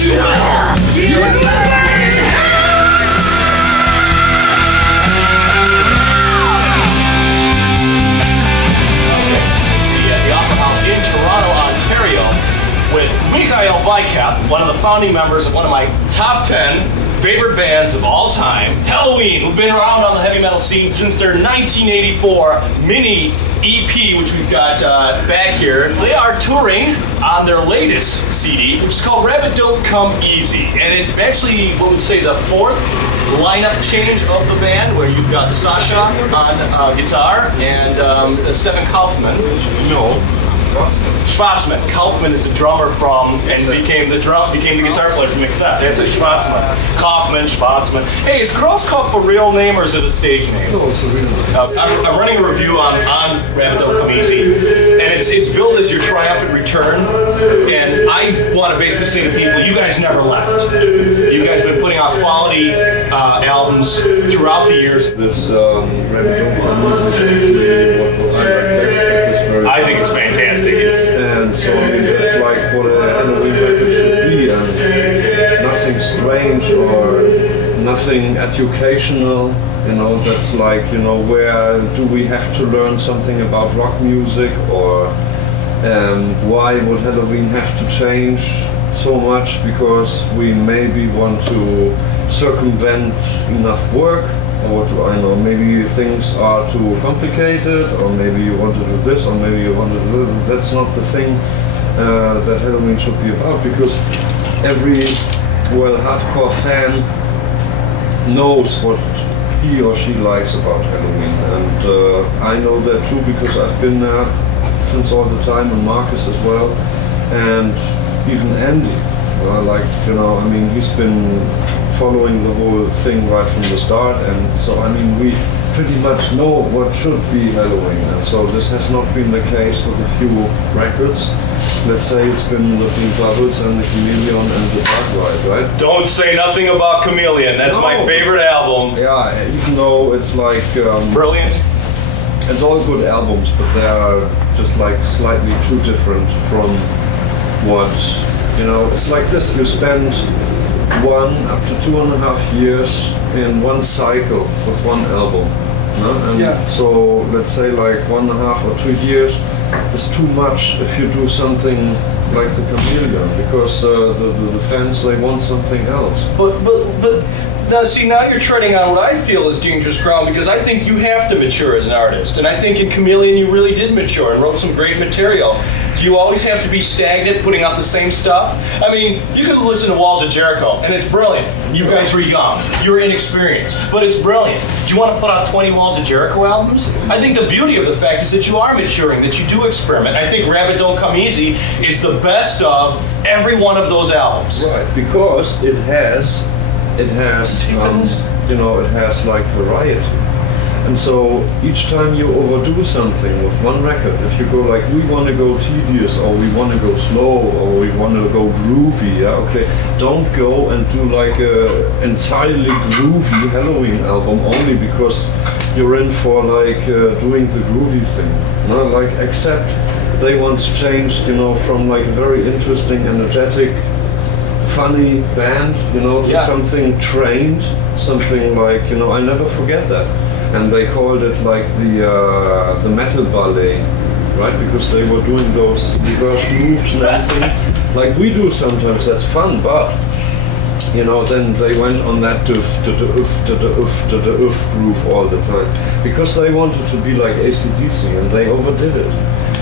With Weikath, one of the founding members of one of my top 10 favorite bands of all time, Helloween, who've been around on the heavy metal scene since their 1984 mini EP, which we've got back here. They are touring on their latest CD, which is called Rabbit Don't Come Easy. And it actually, what would say, the fourth lineup change of the band, where you've got Sasha on guitar and Stefan Kaufmann. Schwarzman. Kaufman is a drummer from, and became the guitar player from Weikath. That's a Schwarzman. Kaufman, Schwarzman. Hey, is Grosskopf a real name or is it a stage name? No, it's a real name. I'm running a review on Rabbit Don't Come Easy, and it's billed as your triumphant return. And I want to basically say to people, you guys never left. You guys have been putting out quality albums throughout the years. This Rabbit Don't Come Easy is actually what I like best at this very time. I think it's fantastic. And so I mean, that's like what a Halloween record should be, and nothing strange or nothing educational. You know, that's like, you know, where do we have to learn something about rock music, or why would Halloween have to change so much because we maybe want to circumvent enough work? Or what do I know, maybe things are too complicated, or maybe you want to do this, or maybe you want to do that. That's not the thing that Halloween should be about, because every, hardcore fan knows what he or she likes about Halloween. And I know that too, because I've been there since all the time, and Marcus as well, and even Andy. He's been following the whole thing right from the start, and so we pretty much know what should be Halloween, and so this has not been the case with a few records. Let's say it's been the Pink Bubbles and the Chameleon and the Dark Ride, right? Don't say nothing about Chameleon. That's my favorite album. Yeah, even though it's like brilliant. It's all good albums, but they are just like slightly too different from what, you know, it's like this. You spend 1 up to 2.5 years in one cycle with one album. No? And so let's say like 1.5 or 2 years is too much if you do something like the Chameleon, because the fans, they want something else. But now, see, now you're treading on what I feel is dangerous ground, because I think you have to mature as an artist, and I think in Chameleon you really did mature and wrote some great material. Do you always have to be stagnant, putting out the same stuff? I mean, you could listen to Walls of Jericho, and it's brilliant. You guys were young, you were inexperienced, but it's brilliant. Do you want to put out 20 Walls of Jericho albums? I think the beauty of the fact is that you are maturing, that you do experiment. I think Rabbit Don't Come Easy is the best of every one of those albums. Right, because it has like variety. And so each time you overdo something with one record, if you go like, we want to go tedious, or we want to go slow, or we want to go groovy, don't go and do like a entirely groovy Halloween album only because you're in for like doing the groovy thing. No, like, except they once changed, you know, from like a very interesting, energetic, funny band, you know, to something trained, something like, you know, I never forget that. And they called it like the metal ballet, right? Because they were doing those reverse moves and everything, like we do sometimes. That's fun, but you know, then they went on that doof to the oof to the oof to the oof groove all the time, because they wanted to be like AC/DC, and they overdid it.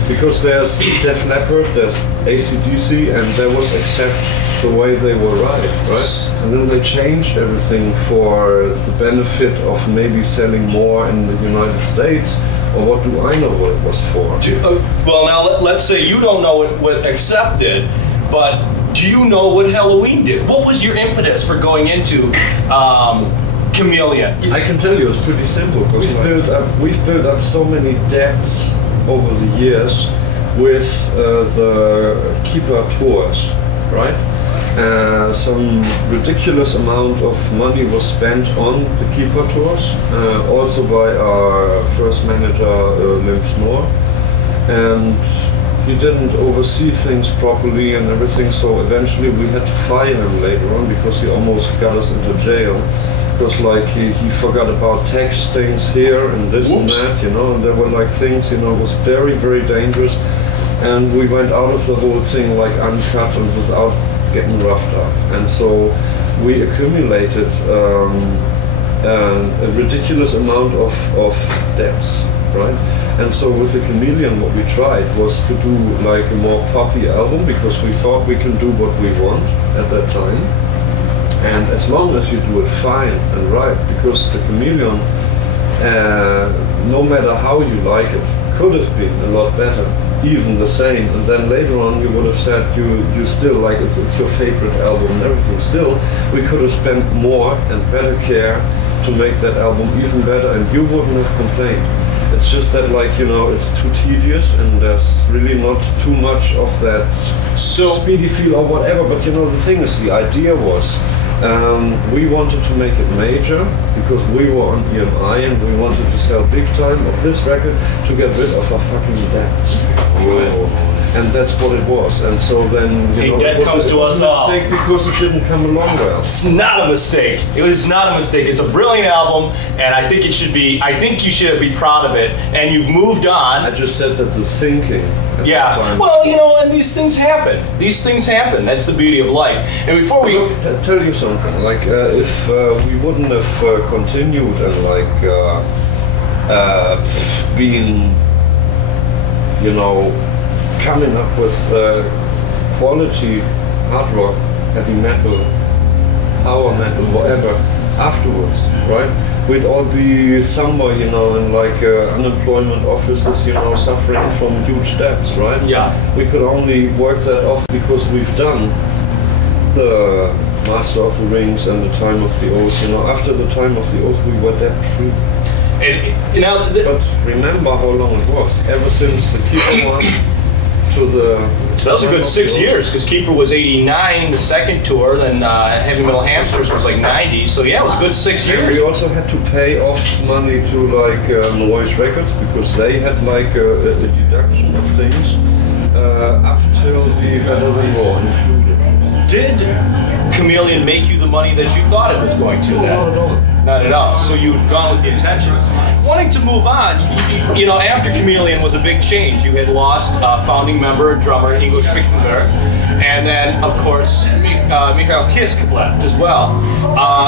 Because there's Def Leppard, there's AC/DC, and there was Accept the way they were right? And then they changed everything for the benefit of maybe selling more in the United States, or what do I know what it was for? Well, now let's say you don't know what Accept did, but do you know what Helloween did? What was your impetus for going into Chameleon? I can tell you, it's pretty simple. We've built up so many debts over the years with the Keeper tours, right? Some ridiculous amount of money was spent on the Keeper tours, also by our first manager, Lim Knorr. And he didn't oversee things properly and everything, so eventually we had to fire him later on because he almost got us into jail. Because like he forgot about tax things here and this and that, you know, and there were like things, you know, it was very, very dangerous. And we went out of the whole thing like uncut and without getting roughed up. And so we accumulated a ridiculous amount of debts, right? And so with the Chameleon, what we tried was to do like a more poppy album because we thought we can do what we want at that time. And as long as you do it fine and right, because the Chameleon, no matter how you like it, could have been a lot better, even the same. And then later on you would have said you still like it's your favorite album and everything. Still, we could have spent more and better care to make that album even better, and you wouldn't have complained. It's just that, like, you know, it's too tedious and there's really not too much of that speedy feel or whatever. But you know, the thing is, the idea was we wanted to make it major because we were on EMI and we wanted to sell big time of this record to get rid of our fucking debts. And that's what it was. And so then, you know, debt comes to us all. It was a mistake because it didn't come along well. It's not a mistake. It was not a mistake. It's a brilliant album, and I think it should be. I think you should be proud of it. And you've moved on. I just said that the thinking. Yeah. Well, you know, and these things happen. These things happen. That's the beauty of life. And before we tell you something, like if we wouldn't have continued and like been, you know, coming up with quality hard rock, heavy metal, power metal, whatever afterwards, right? We'd all be somewhere, you know, in like unemployment offices, you know, suffering from huge debts, right? Yeah. We could only work that off because we've done the Master of the Rings and the Time of the Oath. You know, after the Time of the Oath, we were debt free. and you know. But remember how long it was. Ever since the Keeper one to the... So that was a good 6 years, because Keeper was 89, the second tour, then Heavy Metal Hamsters was like 90, so yeah, it was a good 6 And years. we also had to pay off money to like Noise Records, because they had like a deduction of things up till the Better Than Raw included. Did Chameleon make you the money that you thought it was going to then? Not at all. Not at all. So you had gone with the intention. Wanting to move on, you know, after Chameleon was a big change. You had lost founding member, drummer Ingo Schwichtenberg, and then, of course, Michael Kiske left as well.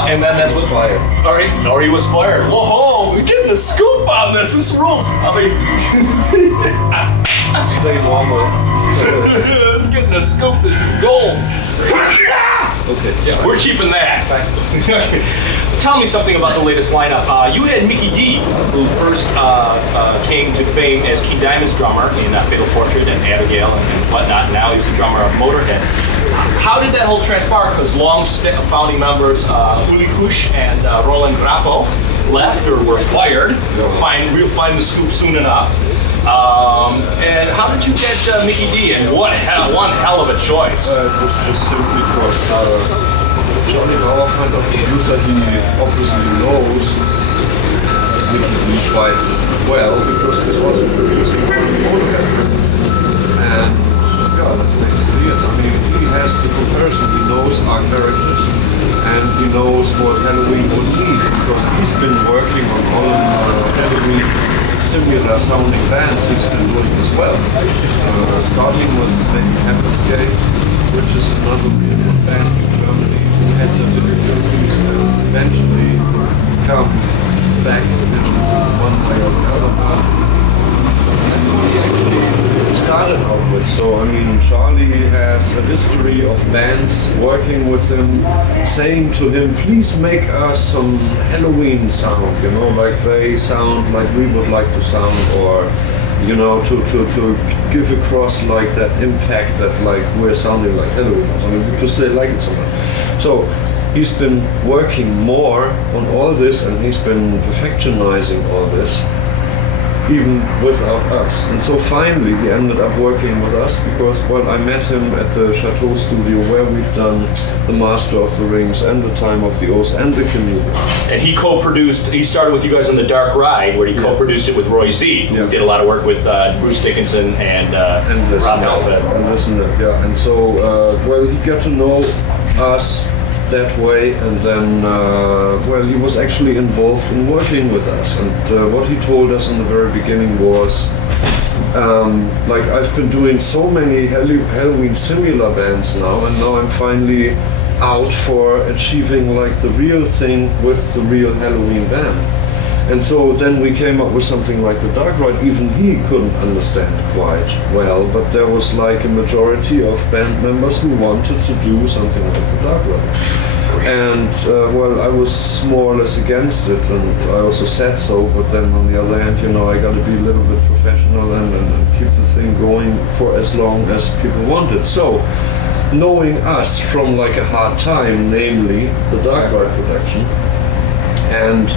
And then that's what... Fired. Or he was fired. Whoa, we're getting a scoop on this. This rules. I mean... Stay warmer. Let's get the scoop. This is gold. Okay. Yeah, we're keeping that. Tell me something about the latest lineup. You had Mickey D, who first came to fame as King Diamond's drummer in Fatal Portrait and Abigail and whatnot. Now he's the drummer of Motorhead. How did that whole transpire? Because long founding members Uli Kusch and Roland Grappo left or were fired. We'll find the scoop soon enough. And how did you get Mickey D? And one hell of a choice. It was just simply because Johnny Bauerfeind, our producer, he obviously knows Mickey D quite well because he's also producing Motorhead. And yeah, that's basically it. I mean, he has the comparison. He knows our characters and he knows what Helloween would need because he's been working on all Helloween similar sounding bands he's been doing as well. Starting with maybe Ambuscade, which is another really good band in Germany who had the difficulties and eventually come back in one way or another. That's what he actually started out with. So I mean, Charlie has a history of bands working with him, saying to him, please make us some Helloween sound, you know, like they sound like we would like to sound, or you know, to give across like that impact that like we're sounding like Helloween, I mean, because they like it so much. So he's been working more on all this and he's been perfectionizing all this. even without us. And so finally he ended up working with us because, well, I met him at the Chateau studio where we've done The Master of the Rings and The Time of the Oath and The Chameleon. And he co-produced, he started with you guys on The Dark Ride, where he co-produced it with Roy Z, who did a lot of work with Bruce Dickinson and Rob Halford. And so, well, he got to know us that way, and then, well, he was actually involved in working with us. And what he told us in the very beginning was, like, I've been doing so many Helloween similar bands now, and now I'm finally out for achieving like the real thing with the real Helloween band. And so then we came up with something like The Dark Ride. Even he couldn't understand quite well, but there was like a majority of band members who wanted to do something like The Dark Ride. And well, I was more or less against it, and I also said so, but then on the other hand, you know, I got to be a little bit professional and keep the thing going for as long as people wanted. So, knowing us from like a hard time, namely The Dark Ride production, and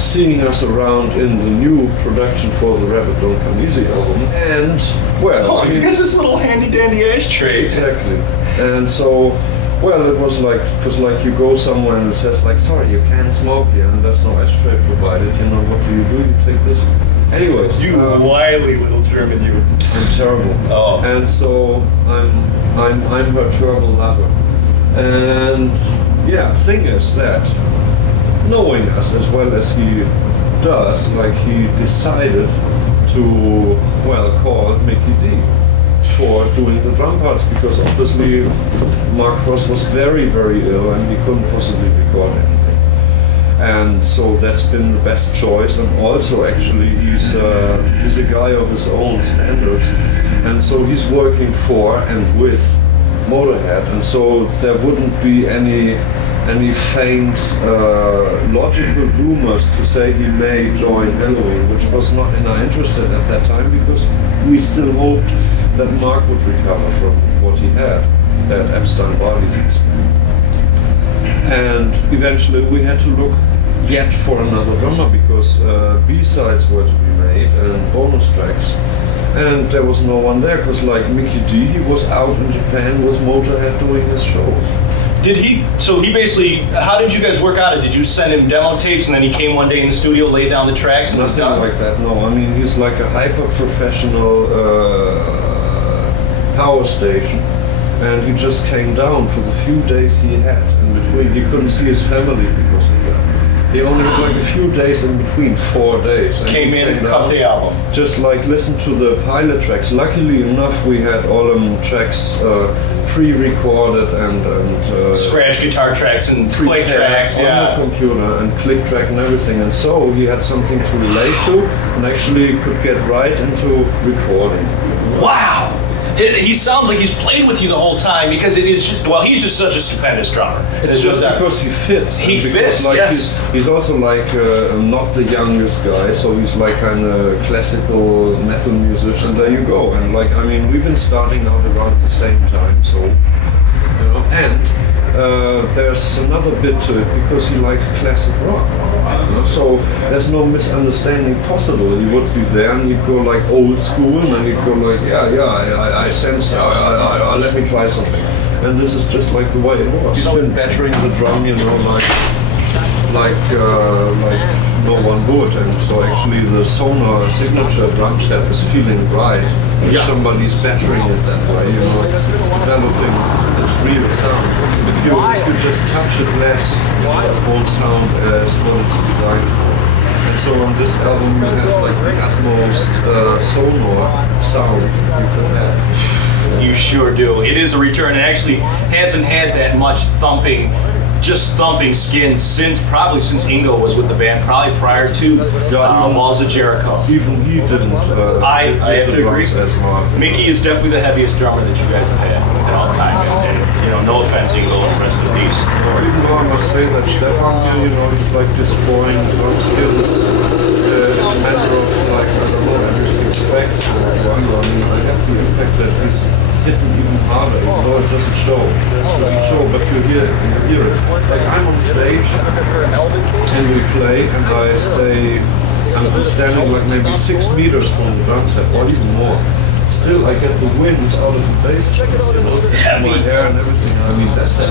seeing us around in the new production for the Rabbit Don't Come Easy album, and well, I mean, this little handy dandy ashtray. Exactly. And so, well, it was like you go somewhere and it says like, sorry, you can't smoke here, and there's no ashtray provided. You know, what do? You take this. Anyways, you wily little German, you. I'm terrible. Oh. And so I'm her terrible lover. And yeah, thing is that, knowing us as well as he does, like he decided to, well, call Mickey D for doing the drum parts, because obviously Mark Frost was very, very ill and he couldn't possibly record anything. And so that's been the best choice, and also actually he's a guy of his own standards, and so he's working for and with Motorhead, and so there wouldn't be any faint logical rumors to say he may join Helloween, which was not in our interest at that time, because we still hoped that Mark would recover from what he had Epstein-Barr disease. And eventually we had to look yet for another drummer, because B-sides were to be made and bonus tracks. And there was no one there, because like Mickey D, he was out in Japan with Motorhead doing his shows. Did he, so he basically, how did you guys work out it? Did you send him demo tapes and then he came one day in the studio, laid down the tracks and was Nothing done? like that, no. I mean, he's like a hyper-professional power station, and he just came down for the few days he had in between. He couldn't see his family because of that. He only had like a few days in between, 4 days. Came in and cut the album. Just like listen to the pilot tracks. Luckily enough, we had all them tracks pre-recorded and scratch guitar tracks and click tracks, on the computer, and click track and everything. And so he had something to relate to, and actually could get right into recording. Wow! He sounds like he's played with you the whole time, because it is just, well, he's just such a stupendous drummer. It's just because he fits. He fits, like yes. He's also like not the youngest guy, so he's like kind of classical metal musician. There you go. And like, I mean, we've been starting out around the same time, so, you know, and there's another bit to it, because he likes classic rock. You know? So there's no misunderstanding possible. He would be there and he'd go like old school, and he'd go like, I sense, let me try something. And this is just like the way it was. He's been battering the drum, you know, like no one would, and so actually the Sonar signature drum set is feeling right. If somebody's battering it that way, you know, it's developing its real sound. If you just touch it less, it won't sound as what it's designed for. And so on this album you have like the utmost Sonar sound you can have. You sure do. It is a return. It actually hasn't had that much thumping skin probably since Ingo was with the band, probably prior to Walls of Jericho. Even he didn't. I have to agree. As hard. Mickey is definitely the heaviest drummer that you guys have had at all time, and you know, no offense, Ingo and the rest of the piece. Even though I must say that Stefan here, you know, he's like destroying the drum skills in a matter of like, I don't know, every 6 tracks or whatever. I mean, I have the effect that he's hitting even harder, even though it doesn't show. But you hear it. Like I'm on stage and we play, and I stay I'm standing like maybe 6 meters from the drum set, or even more. Still, I get the wind out of the bass, you know, my hair and everything. I mean, that's it.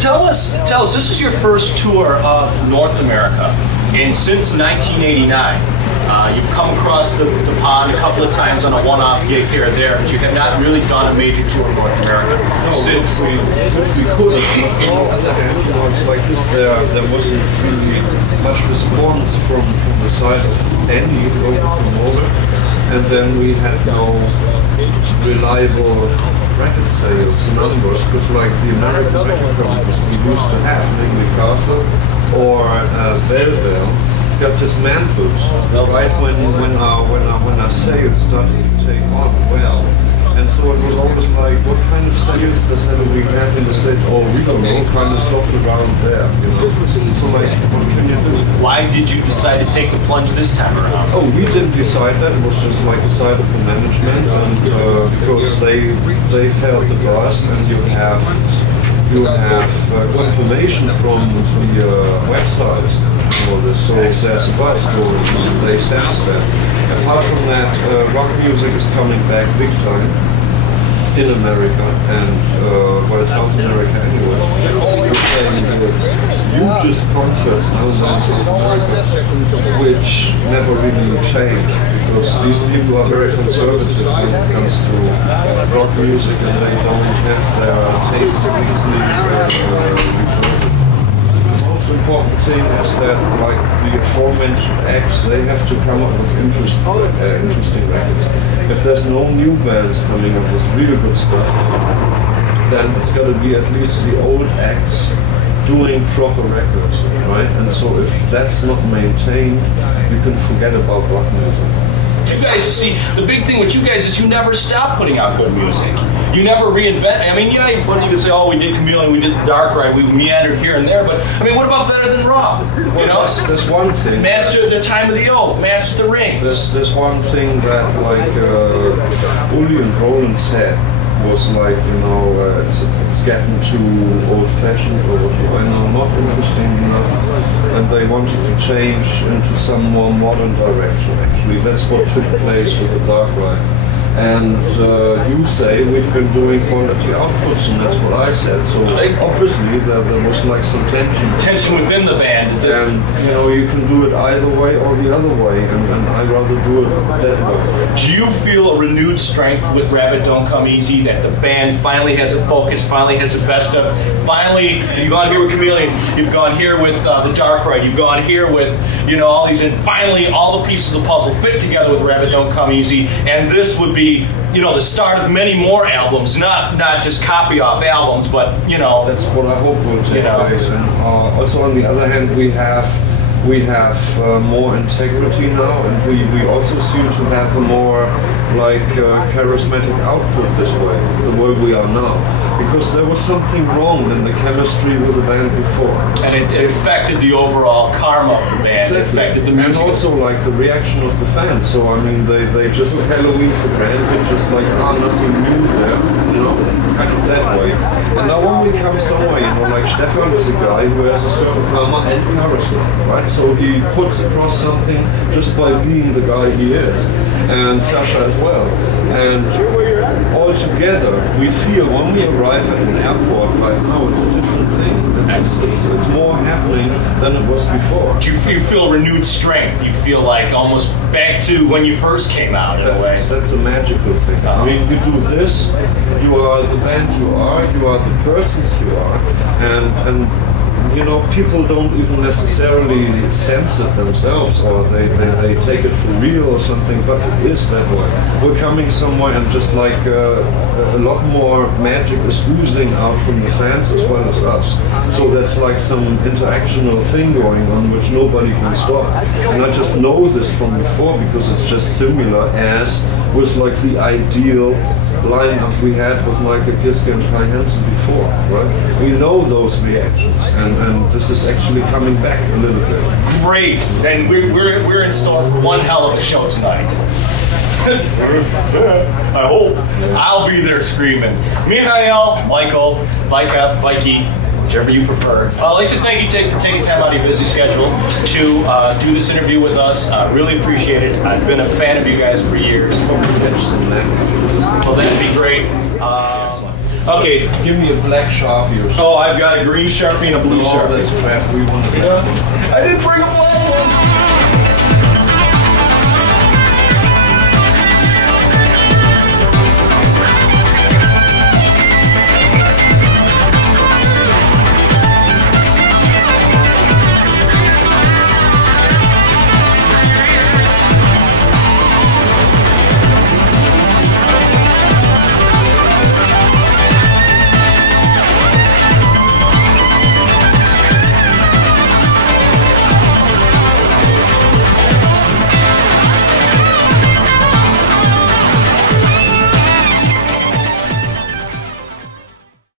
Tell us, this is your first tour of North America, and since 1989, you've come across the pond a couple of times on a one-off gig here or there, but you have not really done a major tour of North America since. We could have, but on the other hand, you know, it's like this, there wasn't really much response from the side of any local promoter. And then we had no reliable record sales numbers, because like the American record companies we used to have, namely Weikath or Belleville, got dismantled right when our sales started to take on well. And so it was always like, what kind of sales does Helloween have in the States? Oh, we don't know, kind of stopped around there, you know. So like, what can you do? Why did you decide to take the plunge this time around? Oh, we didn't decide that. It was just like decided of the management, and because they felt the buzz, and you have confirmation from the websites for this. So there's a buzz going. They sense that. Apart from that, rock music is coming back big time in America, and well, South America anyway. We're playing the hugest concerts now in South America, which never really changed, because these people are very conservative when it comes to rock music, and they don't have their taste easily recorded. The most important thing is that, like the aforementioned acts, they have to come up with interesting records. If there's no new bands coming up with really good stuff, then it's got to be at least the old acts doing proper records, right? And so if that's not maintained, you can forget about rock music. You guys, see, the big thing with you guys is you never stop putting out good music. You never reinvent. I mean, yeah, you can say, oh, we did Chameleon, we did the Dark Ride, we meandered here and there, but I mean, what about better than Raw? You know, there's one thing. Master the Time of the Oath, Master the Rings. There's one thing that, like, Uli and Roland said, was like, you know, it's getting too old-fashioned, or I know, not interesting enough, and they wanted to change into some more modern direction. Actually, that's what took place with the Dark Ride. And you say we've been doing quality outputs, and that's what I said. So obviously there was like some tension. Tension within the band. And you know, you can do it either way or the other way, and I'd rather do it that way. Do you feel a renewed strength with Rabbit Don't Come Easy, that the band finally has a focus, finally has a best of, finally, you've gone here with Chameleon, you've gone here with the Dark Ride, you've gone here with, you know, all these, and finally all the pieces of the puzzle fit together with Rabbit Don't Come Easy, and this would be, you know, the start of many more albums, not just copy off albums, but, you know. That's what I hope will take place. And also on the other hand, we have more integrity now, and we also seem to have a more like charismatic output this way, the way we are now. Because there was something wrong in the chemistry with the band before. And it affected the overall karma of the band. Exactly. It affected the music. And also like the reaction of the fans. So I mean, they just Helloween for granted, just like, nothing new there, you know, kind of that way. And now when we come somewhere, you know, like Stefan is a guy who has a certain karma and charisma, right? So he puts across something just by being the guy he is. And Sasha as well. And all together, we feel when we arrive at an airport, like, no, it's a different thing. It's more happening than it was before. Do you feel renewed strength? You feel like almost back to when you first came out in a way. That's a magical thing. I mean, you do this, you are the band you are the persons you are, and you know, people don't even necessarily sense it themselves, or they take it for real or something, but it is that way. We're coming somewhere, and just like a lot more magic is oozing out from the fans as well as us. So that's like some interactional thing going on which nobody can stop. And I just know this from before, because it's just similar as with like the ideal lineup we had with Michael Kiske and Kai Hansen before, right? We know those reactions, and this is actually coming back a little bit. Great, and we're in store for one hell of a show tonight. I hope. I'll be there screaming. Michael, Michael, Weikath, Vikey, whichever you prefer. I'd like to thank you for taking time out of your busy schedule to do this interview with us. Really appreciate it. I've been a fan of you guys for years. Well, that'd be great. Okay. Give me a black Sharpie or something. Oh, I've got a green Sharpie and a blue No, Sharpie. that's crap. We want to. I didn't bring a black.